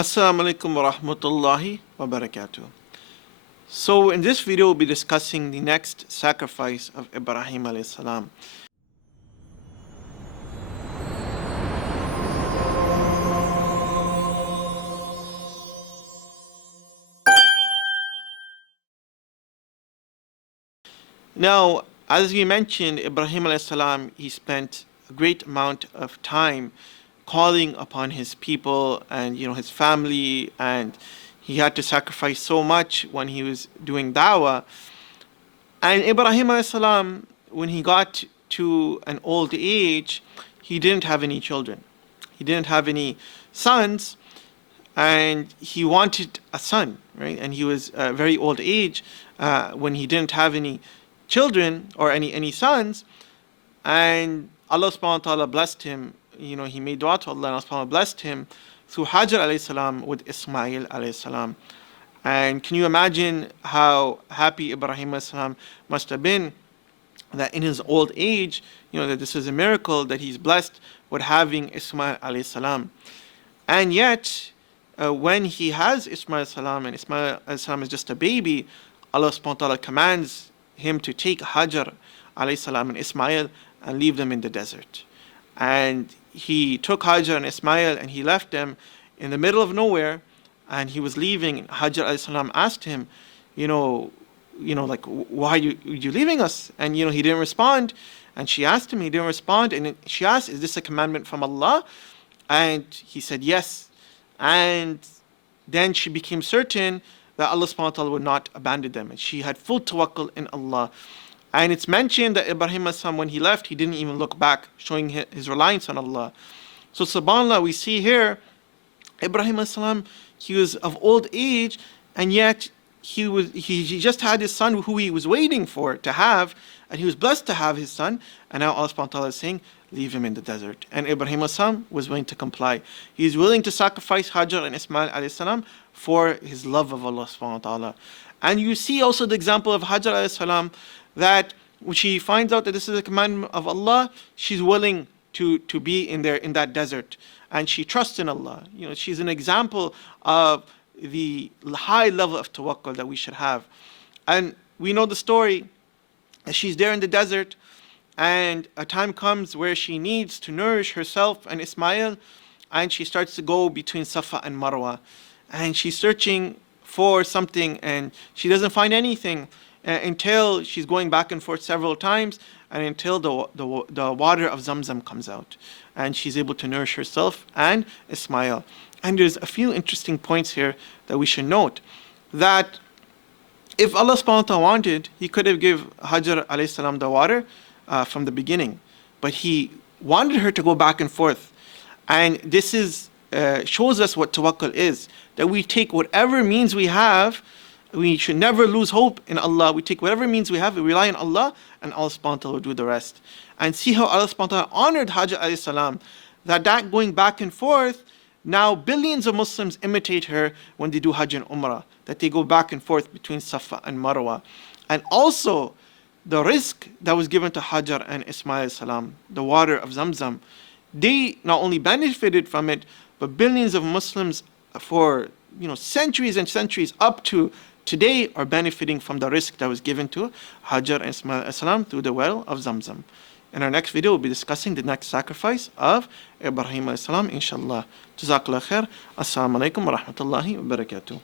Assalamu alaikum wa rahmatullahi wa barakatuh. So in this video we'll be discussing the next sacrifice of Ibrahim alayhi salam. Now, as we mentioned, Ibrahim alayhi salam, he spent a great amount of time calling upon his people and his family, and he had to sacrifice so much when he was doing da'wah. And Ibrahim alayhi salam, when he got to an old age, he didn't have any children. He didn't have any sons, and he wanted a son, right? And he was very old age when he didn't have any children or any sons, and Allah subhanahu wa ta'ala blessed him. He made dua to Allah, and Allah subhanahu wa ta'ala blessed him through Hajar alayhi salam with Ismail alayhi salam. And can you imagine how happy Ibrahim alayhi salam must have been that in his old age, that this is a miracle that he's blessed with having Ismail alayhi salam. And yet, when he has Ismail alayhi salam, and Ismail alayhi salam is just a baby, Allah subhanahu wa ta'ala commands him to take Hajar alayhi salam and Ismail and leave them in the desert. And he took Hajar and Ismail and he left them in the middle of nowhere, and he was leaving. Hajar alayhi salam asked him, like, why are you leaving us? And he didn't respond. And she asked him, he didn't respond. And she asked, is this a commandment from Allah? And he said yes. And then she became certain that Allah subhanahu wa ta'ala would not abandon them. And she had full tawakkul in Allah. And it's mentioned that Ibrahim alayhi salam, when he left, he didn't even look back, showing his reliance on Allah. So subhanAllah, we see here, Ibrahim alayhi salam, he was of old age, and yet he just had his son who he was waiting for to have, and he was blessed to have his son. And now Allah subhanahu wa ta'ala is saying, leave him in the desert. And Ibrahim alayhi salam was willing to comply. He is willing to sacrifice Hajar and Ismail alayhi salam for his love of Allah subhanahu wa ta'ala. And you see also the example of Hajar alayhi salam, that when she finds out that this is a commandment of Allah, she's willing to be in that desert, and she trusts in Allah. She's an example of the high level of tawakkul that we should have. And we know the story. She's there in the desert, and a time comes where she needs to nourish herself and Ismail, and she starts to go between Safa and Marwa, and she's searching for something, and she doesn't find anything until she's going back and forth several times, and until the water of Zamzam comes out, and she's able to nourish herself and Ismail. And there's a few interesting points here that we should note. That if Allah subhanahu wa ta'ala wanted, He could have given Hajar alayhi salam the water from the beginning, but He wanted her to go back and forth. And this shows us what tawakkul is, that we take whatever means we have. We should never lose hope in Allah. We take whatever means we have, we rely on Allah, and Allah subhanahu wa ta'ala will do the rest. And see how Allah subhanahu wa ta'ala honored Hajar alayhi salam, that going back and forth, now billions of Muslims imitate her when they do Hajj and Umrah, that they go back and forth between Safa and Marwa. And also, the risk that was given to Hajar and Ismail alayhi salam, the water of Zamzam, they not only benefited from it, but billions of Muslims for centuries and centuries up to today are benefiting from the risk that was given to Hajar and Ismail alayhi salam through the well of Zamzam. In our next video, we'll be discussing the next sacrifice of Ibrahim alayhi salam, inshallah. Jazakallah khair. Assalamu alaikum wa rahmatullahi wa barakatuh.